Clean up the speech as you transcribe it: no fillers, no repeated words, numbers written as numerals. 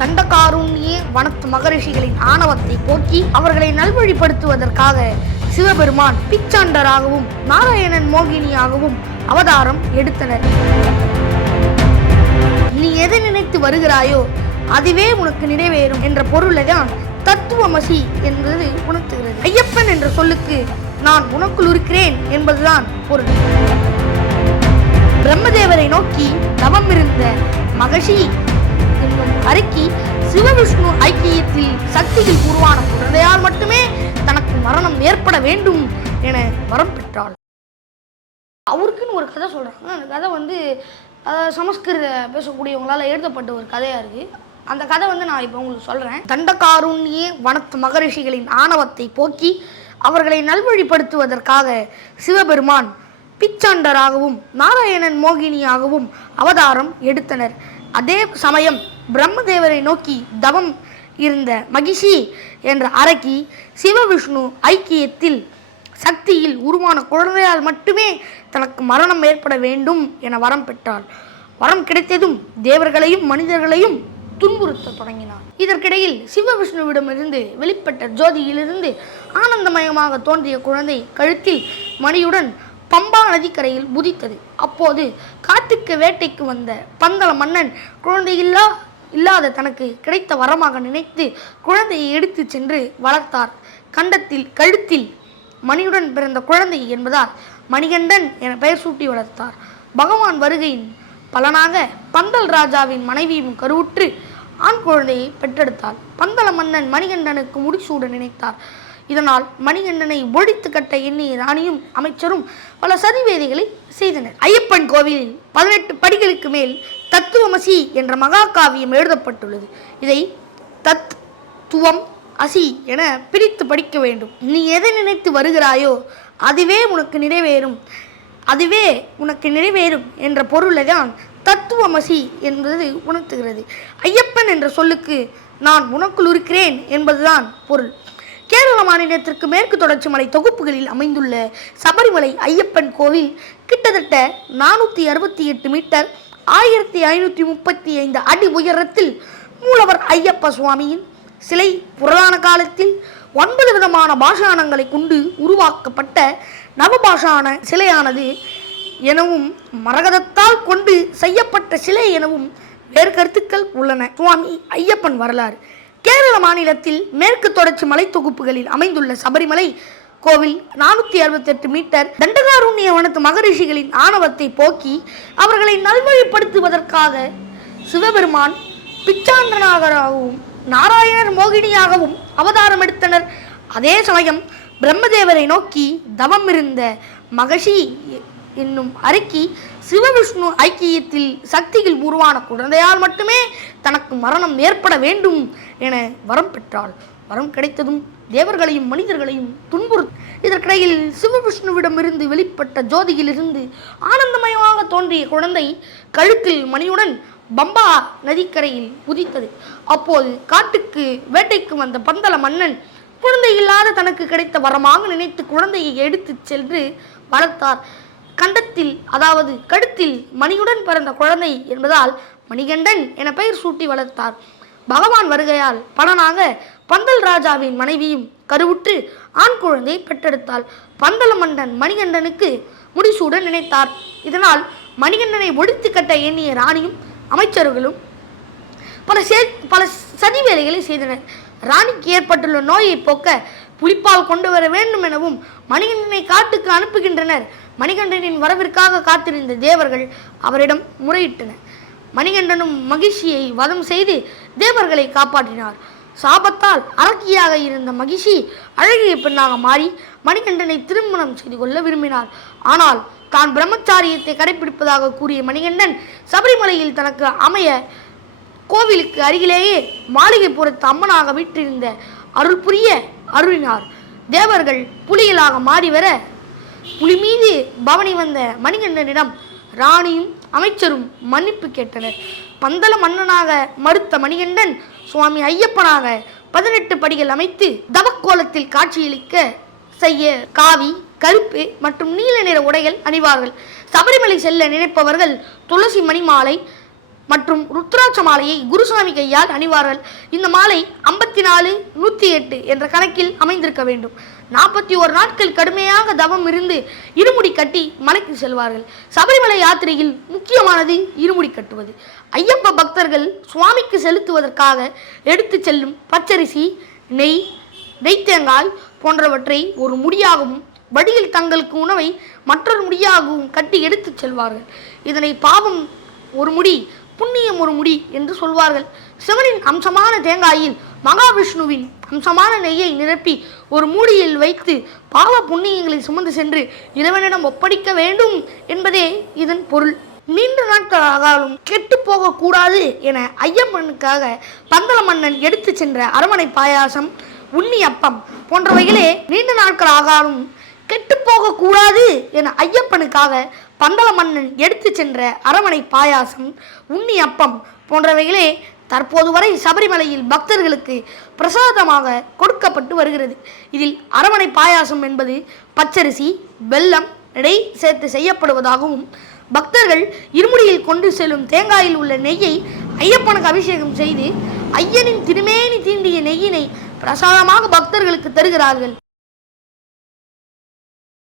தண்டகாருண்யே வனத்து மகரிஷிகளின் ஆணவத்தை போக்கி அவர்களை நல்வழிப்படுத்துவதற்காக சிவபெருமான் பிச்சாண்டராகவும் நாராயணன் மோகினியாகவும் அவதாரம் எடுத்தனர். நீ எதை நினைத்து வருகிறாயோ அதுவே உனக்கு நிறைவேறும் என்ற பொருளைதான் தத்துவமசி என்பது உணர்த்துகிறது. ஐயப்பன் என்ற சொல்லுக்கு நான் உனக்குள் இருக்கிறேன் என்பதுதான் பொருள். பிரம்மதேவரை நோக்கி தவம் இருந்த மகஷி என்னும் அறிக்கை சிவவிஷ்ணு ஐக்கியத்தில் சக்தியில் உருவான குழந்தையால் மட்டுமே தனக்கு மரணம் ஏற்பட வேண்டும் என வரம் பெற்றாள். அவருக்குன்னு ஒரு கதை சொல்றாங்க. அந்த கதை சமஸ்கிருத பேசக்கூடியவங்களால எழுதப்பட்ட ஒரு கதையா இருக்கு. அந்த கதை நான் இப்போ உங்களுக்கு சொல்றேன். தண்டகாருண்யே வனத்து மகரிஷிகளின் ஆணவத்தை போக்கி அவர்களை நல்வழிப்படுத்துவதற்காக சிவபெருமான் பிச்சாண்டராகவும் நாராயணன் மோகினியாகவும் அவதாரம் எடுத்தனர். அதே சமயம் பிரம்மதேவரை நோக்கி தவம் இருந்த மகிஷி என்ற அரக்கி சிவவிஷ்ணு ஐக்கியத்தில் சக்தியில் உருவான குழந்தையால் மட்டுமே தனக்கு மரணம் ஏற்பட வேண்டும் என வரம் பெற்றாள். வரம் கிடைத்ததும் தேவர்களையும் மனிதர்களையும் துன்புறுத்த தொடங்கினார். இதற்கிடையில் சிவவிஷ்ணுவிடமிருந்து வெளிப்பட்ட ஜோதியிலிருந்து ஆனந்தமயமாக தோன்றிய குழந்தை கழுத்தில் மணியுடன் பம்பா நதிக்கரையில் புதித்தது. அப்போது காட்டுக்கு வேட்டைக்கு வந்த பந்தள மன்னன் இல்லாத தனக்கு கிடைத்த வரமாக நினைத்து குழந்தையை எடுத்து சென்று வளர்த்தார். கழுத்தில் மணியுடன் பிறந்த குழந்தை என்பதால் மணிகண்டன் என பெயர் சூட்டி வளர்த்தார். பகவான் வருகையின் பலனாக பந்தல் ராஜாவின் மனைவியும் கருவுற்று ஆண் குழந்தையை பெற்றெடுத்தார். பந்தள மன்னன் மணிகண்டனுக்கு முடிசூட நினைத்தார். இதனால் மணிகண்டனை ஒழித்து கட்ட எண்ணிய ராணியும் அமைச்சரும் பல சதிவேதிகளை செய்தனர். ஐயப்பன் கோவிலில் 18 படிகளுக்கு மேல் தத்துவமசி என்ற மகாகாவியம் எழுதப்பட்டுள்ளது. இதை தத் துவம் அசி என பிரித்து படிக்க வேண்டும். நீ எதை நினைத்து வருகிறாயோ அதுவே உனக்கு நிறைவேறும் என்ற பொருளைதான் தத்துவமசி என்பது உணர்த்துகிறது. ஐயப்பன் என்ற சொல்லுக்கு நான் உனக்குள் இருக்கிறேன் என்பதுதான் பொருள். கேரள மாநிலத்திற்கு மேற்கு தொடர்ச்சி மலை தொகுப்புகளில் அமைந்துள்ள சபரிமலை ஐயப்பன் கோவில் கிட்டத்தட்ட 468 மீட்டர் 1535 அடி உயரத்தில் மூலவர் ஐயப்ப சுவாமியின் சிலை புராண காலத்தில் 9 விதமான பாஷாணங்களை கொண்டு உருவாக்கப்பட்ட நவபாஷாண சிலையானது எனவும் மரகதத்தால் கொண்டு செய்யப்பட்ட சிலை எனவும் வேறு கருத்துக்கள் உள்ளன. சுவாமி ஐயப்பன் வரலாறு. கேரள மாநிலத்தில் மேற்கு தொடர்ச்சி மலை தொகுப்புகளில் அமைந்துள்ள சபரிமலை கோவில் 468 மீட்டர் தண்டகாருண்ய வனத்து மகரிஷிகளின் ஆணவத்தை போக்கி அவர்களை நல்வழிப்படுத்துவதற்காக சிவபெருமான் பிச்சாண்டனாகவும் நாராயணர் மோகினியாகவும் அவதாரம் எடுத்தனர். அதே சமயம் பிரம்மதேவரை நோக்கி தவம் இருந்த மகஷி என்னும் அறிக்கை சிவவிஷ்ணு ஐக்கியத்தில் சக்தியில் உருவான குழந்தையால் மட்டுமே தனக்கு மரணம் ஏற்பட வேண்டும் என வரம் பெற்றாள். வரம் கிடைத்ததும் தேவர்களையும் மனிதர்களையும் இதற்கிடையில் சிவவிஷ்ணுவிடமிருந்து வெளிப்பட்ட ஜோதியிலிருந்து ஆனந்தமயமாக தோன்றிய குழந்தை கழுத்தில் மணியுடன் பம்பா நதிக்கரையில் உதித்தது. அப்போது காட்டுக்கு வேட்டைக்கு வந்த பந்தள மன்னன் குழந்தை இல்லாத தனக்கு கிடைத்த வரமாக நினைத்து குழந்தையை எடுத்து சென்று வளர்த்தார். கழுத்தில் மணியுடன் பிறந்த குழந்தை என்பதால் மணிகண்டன் என பெயர் சூட்டி வளர்த்தார். பகவான் வருகையால் பலனாக பந்தல் ராஜாவின் மனைவியும் கருவுற்று ஆண் குழந்தையை பெற்றெடுத்தாள். பந்தள மன்னன் மணிகண்டனுக்கு முடிசூட நினைத்தார். இதனால் மணிகண்டனை ஒழித்து கட்ட எண்ணிய ராணியும் அமைச்சர்களும் பல சதி வேலைகளை செய்தனர். ராணிக்கு ஏற்பட்டுள்ள நோயை போக்க புலிப்பால் கொண்டு வர வேண்டும் எனவும் மணிகண்டனை காட்டுக்கு அனுப்புகின்றனர். மணிகண்டனின் வரவிற்காக காத்திருந்த தேவர்கள் அவரிடம் முறையிட்டனர். மணிகண்டனும் மகிஷியை வதம் செய்து தேவர்களை காப்பாற்றினார். சாபத்தால் அரக்கியாக இருந்த மகிஷி அழகிய பெண்ணாக மாறி மணிகண்டனை திருமணம் செய்து கொள்ள விரும்பினார். ஆனால் தான் பிரம்மச்சாரியத்தை கடைபிடிப்பதாக கூறிய மணிகண்டன் சபரிமலையில் தனக்கு அமைய கோவிலுக்கு அருகிலேயே மாளிகை புறத்து அம்மனாக வீற்றிருந்த அருள் புரிய அருளினார். தேவர்கள் புலிகளாக மாறி வர புலி மீது பவனி வந்த மணிகண்டனிடம் ராணியும் அமைச்சரும் மன்னிப்பு கேட்டனர். பந்தள மன்னனாக மறுத்த மணிகண்டன் சுவாமி ஐயப்பனாக 18 படிகள் அமைத்து தவக்கோலத்தில் காட்சியளிக்க செய்ய காவி, கருப்பு மற்றும் நீல நிற உடைகள் அணிவார்கள். சபரிமலை செல்ல நினைப்பவர்கள் துளசி மணி மாலை, மற்றும் ருத்ராட்ச மாலையை குருசாமி கையால் அணிவார்கள். இந்த மாலை 54, 108 என்ற கணக்கில் அமைந்திருக்க வேண்டும். 41 நாட்கள் கடுமையாக தவம் இருந்து இருமுடி கட்டி மலைக்கு செல்வார்கள். சபரிமலை யாத்திரையில் முக்கியமானது இருமுடி கட்டுவது. ஐயப்ப பக்தர்கள் சுவாமிக்கு செலுத்துவதற்காக எடுத்து செல்லும் பச்சரிசி, நெய், நெய்த்தேங்காய் போன்றவற்றை ஒரு முடியாகவும் வழியில் தங்களுக்கு உணவை மற்றொரு முடியாகவும் கட்டி எடுத்து செல்வார்கள். இதனை பாவம் ஒரு முடி, புண்ணியம் ஒரு முடி என்று சொல்வார்கள். சிவனின் அம்சமான தேங்காயில் மகாவிஷ்ணுவின் அம்சமான நெய்யை நிரப்பி ஒரு மூடியில் வைத்து பாவ புண்ணியங்களை சுமந்து சென்று இறைவனிடம் ஒப்படைக்க வேண்டும் என்பதே இதன் பொருள். நீண்ட நாட்கள் ஆகாலும் கெட்டு போகக்கூடாது என ஐயப்பனுக்காக பந்தள மன்னன் எடுத்து சென்ற அரமனை பாயாசம், உண்ணி அப்பம் போன்றவைகளே நீண்ட நாட்கள் ஆகாலும் கெட்டு போகக்கூடாது என ஐயப்பனுக்காக பந்தள மன்னன் எடுத்து சென்ற அரமனை பாயாசம், உண்ணி அப்பம் போன்றவைகளே தற்போது வரை சபரிமலையில் பக்தர்களுக்கு பிரசாதமாக கொடுக்கப்பட்டு வருகிறது. இதில் அரமனை பாயாசம் என்பது பச்சரிசி, வெல்லம், நெய் சேர்த்து செய்யப்படுவதாகவும், பக்தர்கள் இருமுடியில் கொண்டு செல்லும் தேங்காயில் உள்ள நெய்யை ஐயப்பனுக்கு அபிஷேகம் செய்து ஐயனின் திருமேனி தீண்டிய நெய்யினை பிரசாதமாக பக்தர்களுக்கு தருகிறார்கள்.